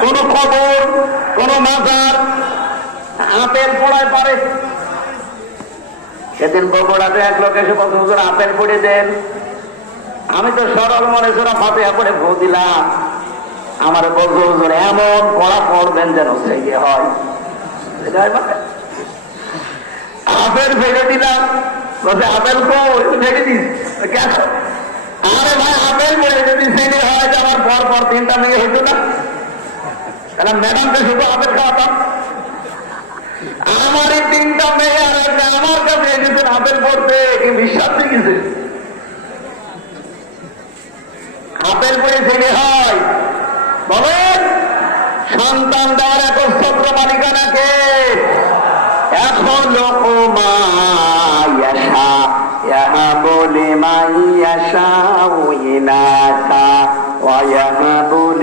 কোন খবর, কোন মাজার? আপেল পড়ায় পারে। সেদিন এক লোক এসে আপেল পড়ে দেন। আমি তো সরল মনে ছিল ফাতেহা পড়ে ভো দিলাম। আমার বলছে, হুজুর, এমন পড়া পড়বেন যেন সেই হয়। মানে? আপেল ফেলে দিলাম। আপেল কো ফেলে দিস কেন আরে ভাই আপেল পড়ে যদি সেলে হয় যে আমার পর পর তিনটা মেয়ে হতো না তাহলে ম্যাডামকে শুধু আবেদ খাওয়াতাম আমার এই তিনটা মেয়ে আর একটা আমার কাছে এসেছেন আবেদ পড়তে। বিশ্বাস দেখেছে আপেল পরে ছেলে হয়। বলেন সন্তান দেওয়ার একস্ত্র মালিকানাকে? এখন লোক মায়াশা ইহা বলে মাইয়াশা ওইনাশা ওয়াহাবু